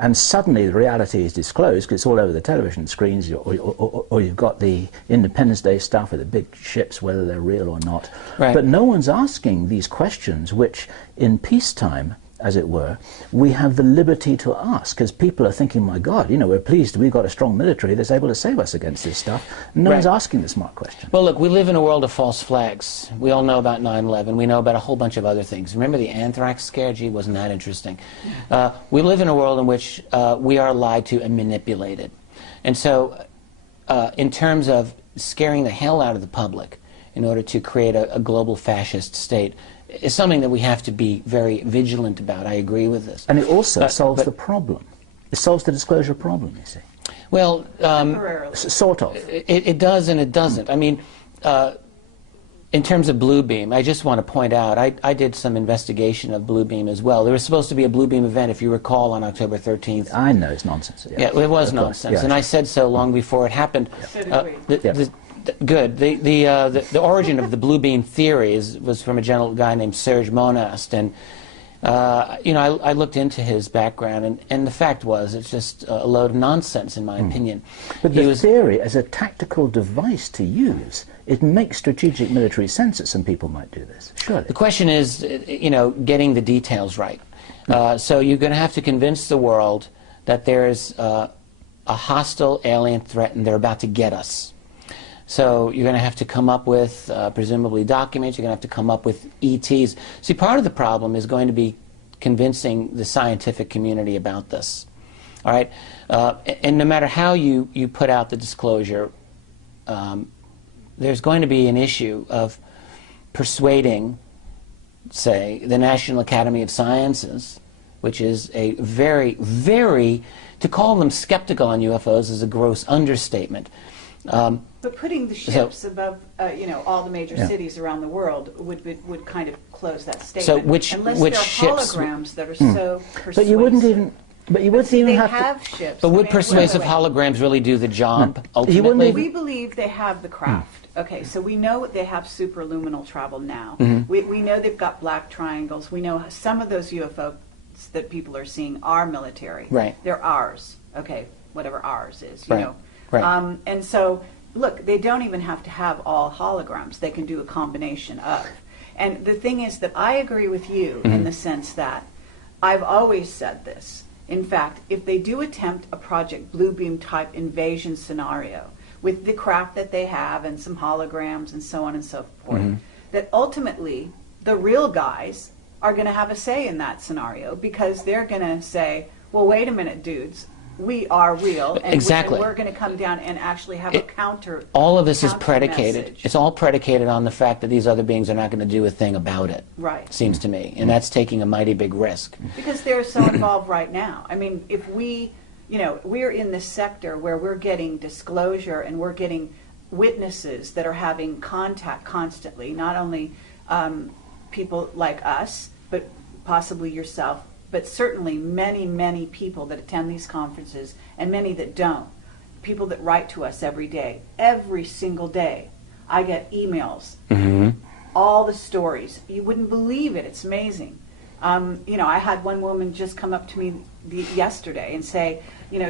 and suddenly the reality is disclosed because it's all over the television screens, or you've got the Independence Day stuff with the big ships, whether they're real or not. Right. But no one's asking these questions, which in peacetime, as it were, we have the liberty to ask, because people are thinking, my God, we're pleased we've got a strong military that's able to save us against this stuff. No one's asking the smart question. Well, look, we live in a world of false flags. We all know about 9/11. We know about a whole bunch of other things. Remember the anthrax scare? Gee, wasn't that interesting? We live in a world in which we are lied to and manipulated. And so in terms of scaring the hell out of the public in order to create a global fascist state is something that we have to be very vigilant about. I agree with this. And it also solves the problem. It solves the disclosure problem, you see. Well, sort of. It does and it doesn't. I mean, in terms of Bluebeam, I just want to point out, I did some investigation of Bluebeam as well. There was supposed to be a Bluebeam event, if you recall, on October 13th. I know, it's nonsense. Yeah, it was nonsense, and I said so long before it happened. Good. The origin of the Bluebeam theory was from a guy named Serge Monast, and I looked into his background, and the fact was it's just a load of nonsense, in my opinion. But the theory, as a tactical device to use, it makes strategic military sense that some people might do this. Surely. The question is, getting the details right. So you're going to have to convince the world that there's a hostile alien threat, and they're about to get us. So you're going to have to come up with, presumably, documents. You're going to have to come up with ETs. See, part of the problem is going to be convincing the scientific community about this. All right? And no matter how you put out the disclosure, there's going to be an issue of persuading, say, the National Academy of Sciences, which is a very, very, to call them skeptical on UFOs is a gross understatement. But putting the ships above, all the major cities around the world would kind of close that statement. So which ships? Holograms that are so persuasive. But you wouldn't even. But you wouldn't even have ships. But would persuasive holograms really do the job? Ultimately, we believe they have the craft. Okay, so we know they have superluminal travel now. We know they've got black triangles. We know some of those UFOs that people are seeing are military. Right. They're ours. Okay, whatever ours is. Right. Right. And so, look, they don't even have to have all holograms. They can do a combination of. And the thing is that I agree with you in the sense that I've always said this. In fact, if they do attempt a Project Bluebeam type invasion scenario with the craft that they have and some holograms and so on and so forth, that ultimately the real guys are going to have a say in that scenario because they're going to say, well, wait a minute, dudes. We are real, and we're going to come down and actually have a counter. All of this is predicated. Message. It's all predicated on the fact that these other beings are not going to do a thing about it. Right. Seems to me, and that's taking a mighty big risk. Because they're so involved right now. I mean, if we're in this sector where we're getting disclosure and we're getting witnesses that are having contact constantly, not only people like us, but possibly yourself. But certainly many, many people that attend these conferences and many that don't, people that write to us every day, every single day. I get emails, all the stories. You wouldn't believe it. It's amazing. I had one woman just come up to me yesterday and say,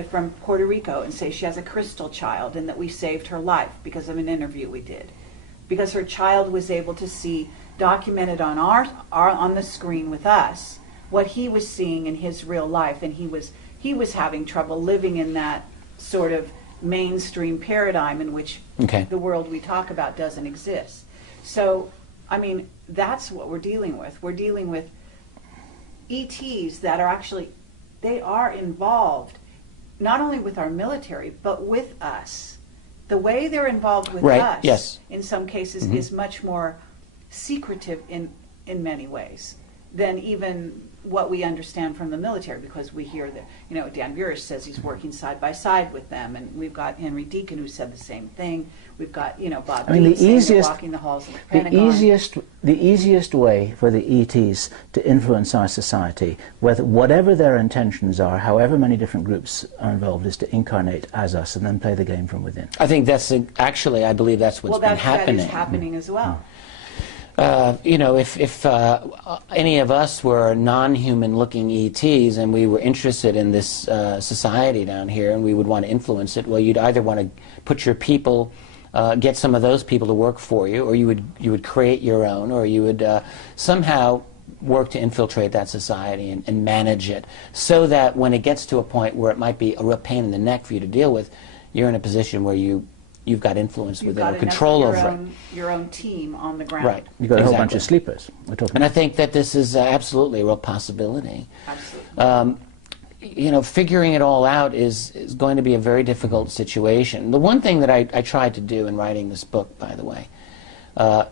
from Puerto Rico, and say she has a crystal child and that we saved her life because of an interview we did. Because her child was able to see documented on on the screen with us what he was seeing in his real life, and he was having trouble living in that sort of mainstream paradigm in which the world we talk about doesn't exist. So, I mean, that's what we're dealing with. We're dealing with ETs that are actually, they are involved not only with our military, but with us. The way they're involved with us, in some cases, is much more secretive in many ways than even what we understand from the military, because we hear that, Dan Burish says he's working side by side with them, and we've got Henry Deacon who said the same thing. We've got, Bob Dean saying they're walking the halls of the Pentagon. The easiest way for the ETs to influence our society, whatever their intentions are, however many different groups are involved, is to incarnate as us and then play the game from within. I think that's I believe that's what's been happening. That is happening as well. If any of us were non-human looking ETs and we were interested in this society down here and we would want to influence it, well, you'd either want to put your people, get some of those people to work for you, or you would create your own, or you would somehow work to infiltrate that society and manage it, so that when it gets to a point where it might be a real pain in the neck for you to deal with, you're in a position where you've got influence with it or control over it. Your own team on the ground. Right. You've got a whole bunch of sleepers. And I think that this is absolutely a real possibility. Absolutely. figuring it all out is going to be a very difficult situation. The one thing that I tried to do in writing this book, by the way,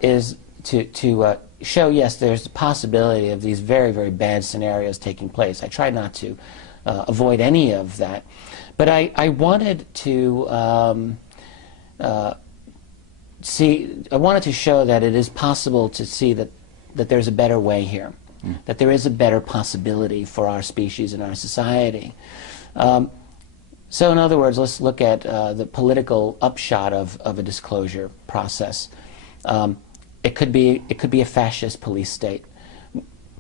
is to show, yes, there's the possibility of these very, very bad scenarios taking place. I tried not to avoid any of that. But I wanted to I wanted to show that it is possible to see that there's a better way here, that there is a better possibility for our species and our society. So in other words, let's look at the political upshot of a disclosure process. It could be a fascist police state.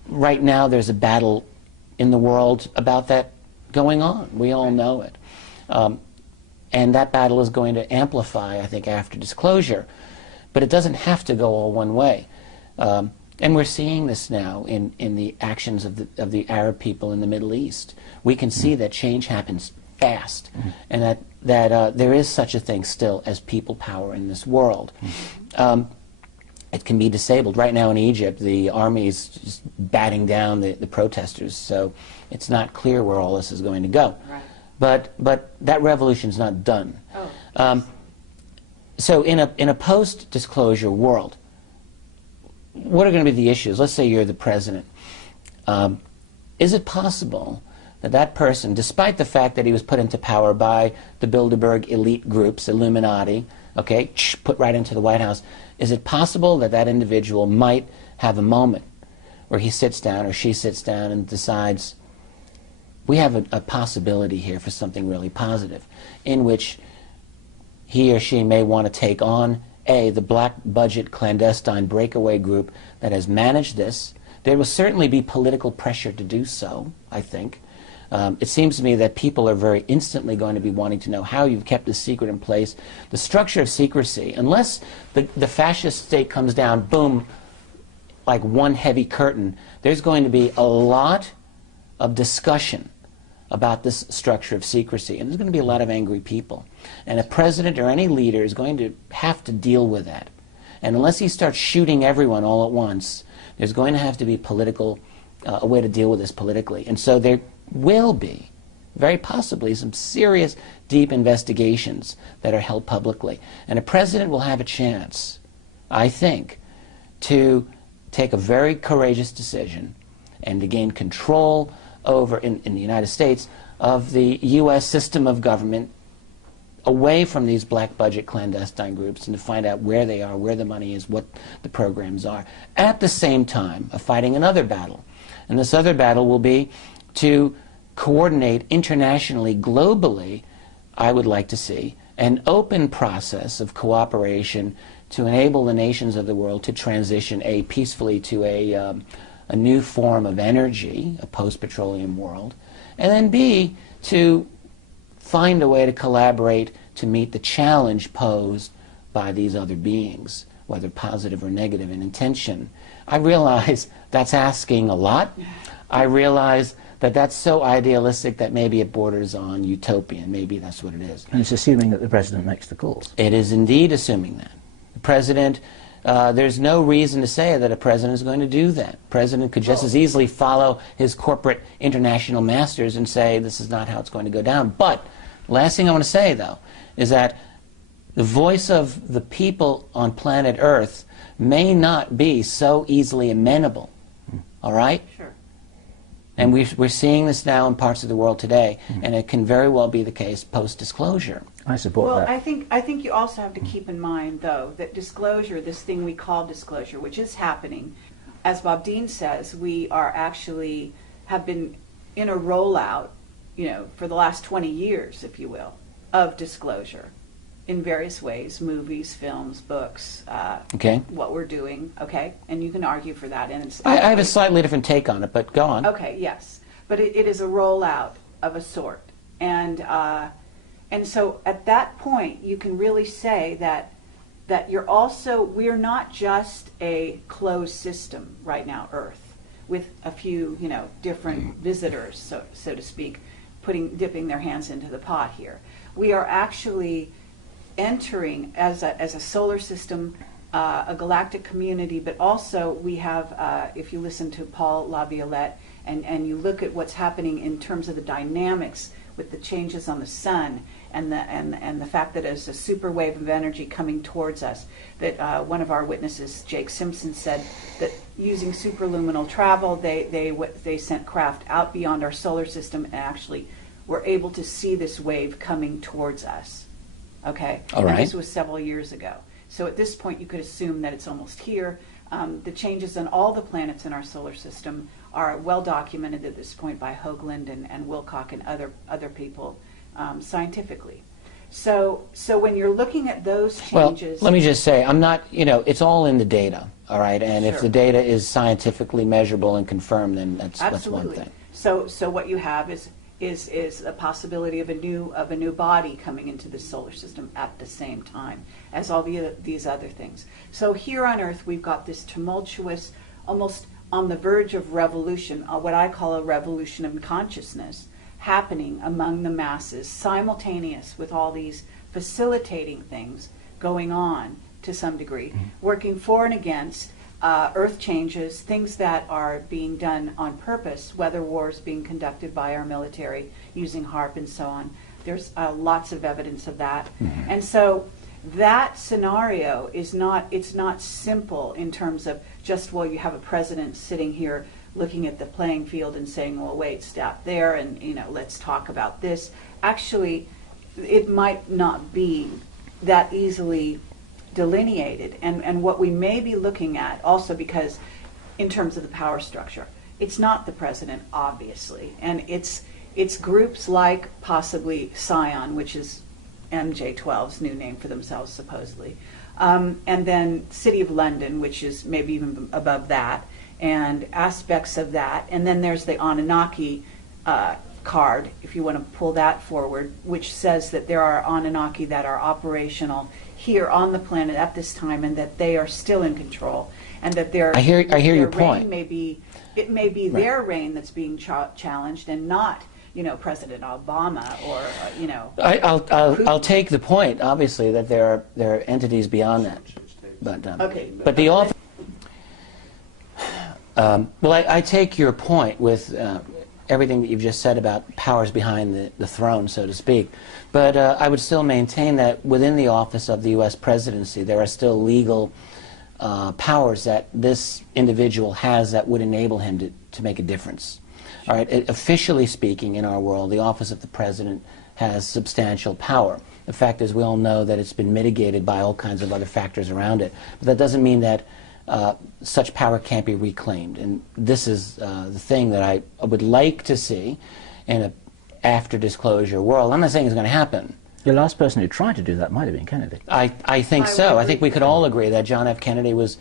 Right now there's a battle in the world about that going on. We all know it. And that battle is going to amplify, I think, after disclosure. But it doesn't have to go all one way. And we're seeing this now in the actions of the Arab people in the Middle East. We can see that change happens fast, and that there is such a thing still as people power in this world. It can be disabled. Right now in Egypt, the army is just batting down the protesters, so it's not clear where all this is going to go. Right. But that revolution's not done. Oh. So in a post-disclosure world, what are going to be the issues? Let's say you're the president. Is it possible that that person, despite the fact that he was put into power by the Bilderberg elite groups, Illuminati, okay, put right into the White House, is it possible that that individual might have a moment where he sits down or she sits down and decides, we have a possibility here for something really positive, in which he or she may want to take on the black budget clandestine breakaway group that has managed this. There will certainly be political pressure to do so, I think. It seems to me that people are very instantly going to be wanting to know how you've kept this secret in place. The structure of secrecy, unless the fascist state comes down, boom, like one heavy curtain, there's going to be a lot of discussion about this structure of secrecy, and there's going to be a lot of angry people. And a president or any leader is going to have to deal with that. And unless he starts shooting everyone all at once, there's going to have to be a way to deal with this politically. And so there will be, very possibly, some serious, deep investigations that are held publicly. And a president will have a chance, I think, to take a very courageous decision and to gain control over, in the United States, of the U.S. system of government away from these black budget clandestine groups and to find out where they are, where the money is, what the programs are, at the same time of fighting another battle. And this other battle will be to coordinate internationally, globally, I would like to see, an open process of cooperation to enable the nations of the world to transition, A, peacefully to a new form of energy, a post-petroleum world, and then B, to find a way to collaborate to meet the challenge posed by these other beings, whether positive or negative in intention. I realize that's asking a lot. I realize that that's so idealistic that maybe it borders on utopian. Maybe that's what it is. And it's assuming that the president makes the calls. It is indeed assuming that. The president, there's no reason to say that a president is going to do that. The president could just as easily follow his corporate international masters and say this is not how it's going to go down. But last thing I want to say, though, is that the voice of the people on planet Earth may not be so easily amenable. All right? Sure. And we're seeing this now in parts of the world today, and it can very well be the case post-disclosure. I support that. Well, I think you also have to keep in mind, though, that disclosure, this thing we call disclosure, which is happening, as Bob Dean says, we are actually have been in a rollout, for the last 20 years, if you will, of disclosure in various ways, movies, films, books, Okay. what we're doing, okay? And you can argue for that. And it's I have a slightly different take on it, but go on. Okay, yes. But it is a rollout of a sort. And so at that point, you can really say that we're not just a closed system right now, Earth, with a few, different visitors, so to speak, dipping their hands into the pot here. We are actually entering as a solar system, a galactic community, but also we have, if you listen to Paul Laviolette and you look at what's happening in terms of the dynamics with the changes on the sun, and the fact that it's a super wave of energy coming towards us, that one of our witnesses, Jake Simpson, said that using superluminal travel, they sent craft out beyond our solar system and actually were able to see this wave coming towards us. Okay? All right. And this was several years ago. So at this point, you could assume that it's almost here. The changes on all the planets in our solar system are well documented at this point by Hoagland and Wilcock and other people scientifically. So when you're looking at those changes... Well, let me just say, I'm not, it's all in the data, all right? And Sure. if the data is scientifically measurable and confirmed, then that's one thing. So what you have is a possibility of a new body coming into the solar system at the same time as all these other things. So here on Earth, we've got this tumultuous, almost on the verge of revolution, what I call a revolution of consciousness, happening among the masses, simultaneous with all these facilitating things going on to some degree, working for and against Earth changes, things that are being done on purpose, weather wars being conducted by our military using HARP and so on. There's lots of evidence of that. And so that scenario is it's not simple in terms of just, well, you have a president sitting here looking at the playing field and saying, well, wait, stop there, and let's talk about this. Actually, it might not be that easily delineated, and what we may be looking at also, because in terms of the power structure, it's not the president, obviously, and it's groups like possibly Scion, which is MJ12's new name for themselves supposedly, and then City of London, which is maybe even above that, and aspects of that, and then there's the Anunnaki card, if you want to pull that forward, which says that there are Anunnaki that are operational here on the planet at this time, and that they are still in control, and that their I hear your reign point. may be right. Their reign that's being challenged, and not President Obama or I'll take the point, obviously, that there are entities beyond that, but the office. Well, I take your point with everything that you've just said about powers behind the throne, so to speak. But I would still maintain that within the office of the U.S. presidency, there are still legal powers that this individual has that would enable him to make a difference. All right, officially speaking, in our world, the office of the president has substantial power. The fact is, we all know that it's been mitigated by all kinds of other factors around it. But that doesn't mean that such power can't be reclaimed. And this is the thing that I would like to see in an after-disclosure world. I'm not saying it's going to happen. The last person who tried to do that might have been Kennedy. I think so. I think we could all agree that John F. Kennedy was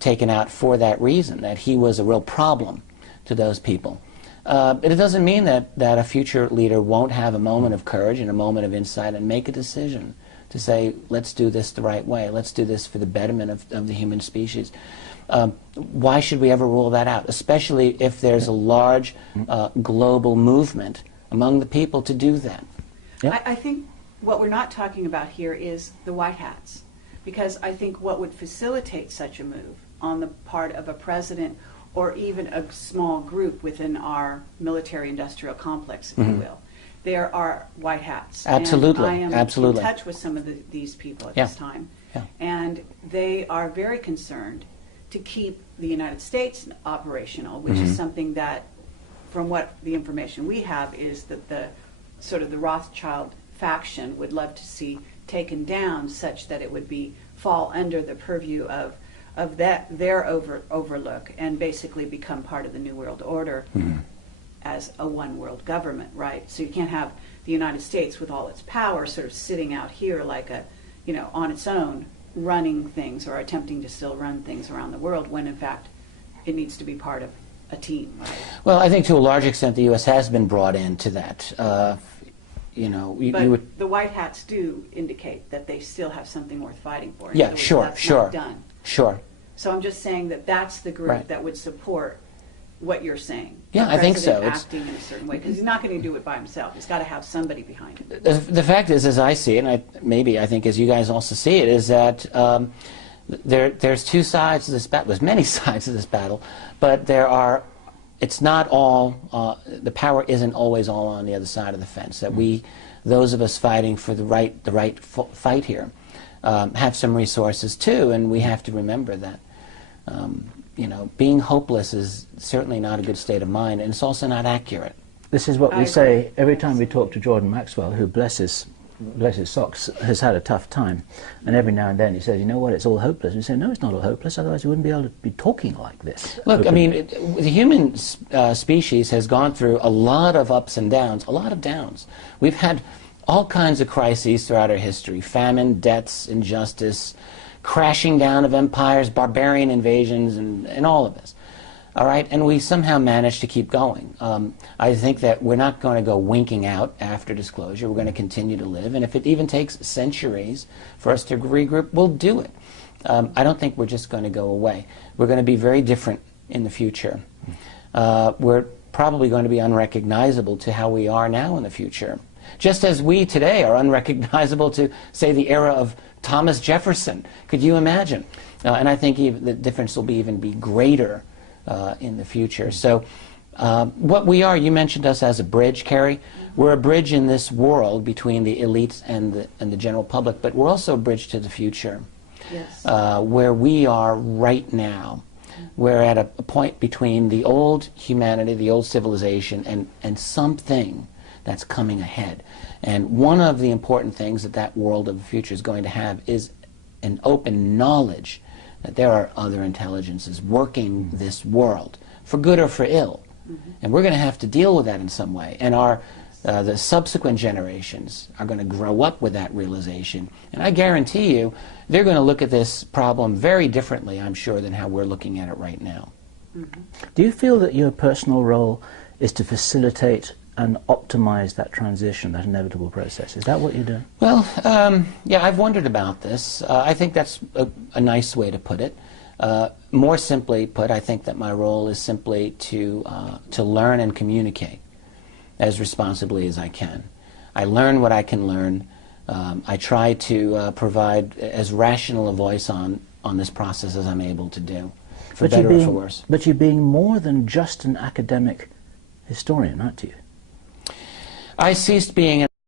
taken out for that reason, that he was a real problem to those people. But it doesn't mean that a future leader won't have a moment of courage and a moment of insight and make a decision to say, let's do this the right way. Let's do this for the betterment of the human species. Why should we ever rule that out, especially if there's a large global movement among the people to do that? Yeah. I think what we're not talking about here is the white hats, because I think what would facilitate such a move on the part of a president or even a small group within our military-industrial complex, if you will, there are white hats. Absolutely, and I am absolutely. in touch with some of these people at Yeah. this time, Yeah. and they are very concerned to keep the United States operational, which is something that, from what the information we have, is that the sort of the Rothschild faction would love to see taken down, such that it would fall under the purview of their overlook and basically become part of the New World Order as a one world government, right? So you can't have the United States with all its power sort of sitting out here like on its own, running things or attempting to still run things around the world, when in fact it needs to be part of a team, right? Well, I think to a large extent the U.S. has been brought into that. But the white hats do indicate that they still have something worth fighting for. In Yeah, other words, sure, that's sure. not done. Sure. So I'm just saying that that's the group Right. that would support what you're saying. Yeah, The I think so. president acting in a certain way, because he's not going to do it by himself. He's got to have somebody behind him. The fact is, as I see it, and I think as you guys also see it, is that there's two sides to this battle. There's many sides to this battle, but there are it's not all, the power isn't always all on the other side of the fence, that those of us fighting for the right fight here, have some resources too, and we have to remember that. You know, being hopeless is certainly not a good state of mind, and it's also not accurate. This is what we say every time we talk to Jordan Maxwell, who, bless his socks, has had a tough time. And every now and then he says, you know what, it's all hopeless. And we say, no, it's not all hopeless, otherwise you wouldn't be able to be talking like this. Look, I mean, the human species has gone through a lot of ups and downs, a lot of downs. We've had all kinds of crises throughout our history: famine, deaths, injustice, crashing down of empires, barbarian invasions, and all of this. All right, and we somehow managed to keep going. I think that we're not going to go winking out after disclosure. We're going to continue to live, and if it even takes centuries for us to regroup, we'll do it. I don't think we're just going to go away. We're going to be very different in the future. We're probably going to be unrecognizable to how we are now in the future, just as we today are unrecognizable to, say, the era of Thomas Jefferson. Could you imagine? And I think even the difference will even be greater in the future. So what we are, you mentioned us as a bridge, Carrie. We're a bridge in this world between the elites and the general public, but we're also a bridge to the future. Yes. Where we are right now. We're at a point between the old humanity, the old civilization, and something that's coming ahead. And one of the important things that world of the future is going to have is an open knowledge that there are other intelligences working this world, for good or for ill. And we're going to have to deal with that in some way. And the subsequent generations are going to grow up with that realization. And I guarantee you, they're going to look at this problem very differently, I'm sure, than how we're looking at it right now. Do you feel that your personal role is to facilitate and optimize that transition, that inevitable process? Is that what you're doing? Well, yeah, I've wondered about this. I think that's a nice way to put it. More simply put, I think that my role is simply to learn and communicate as responsibly as I can. I learn what I can learn. I try to provide as rational a voice on this process as I'm able to do, for better or for worse. But you're being more than just an academic historian, aren't you? I ceased being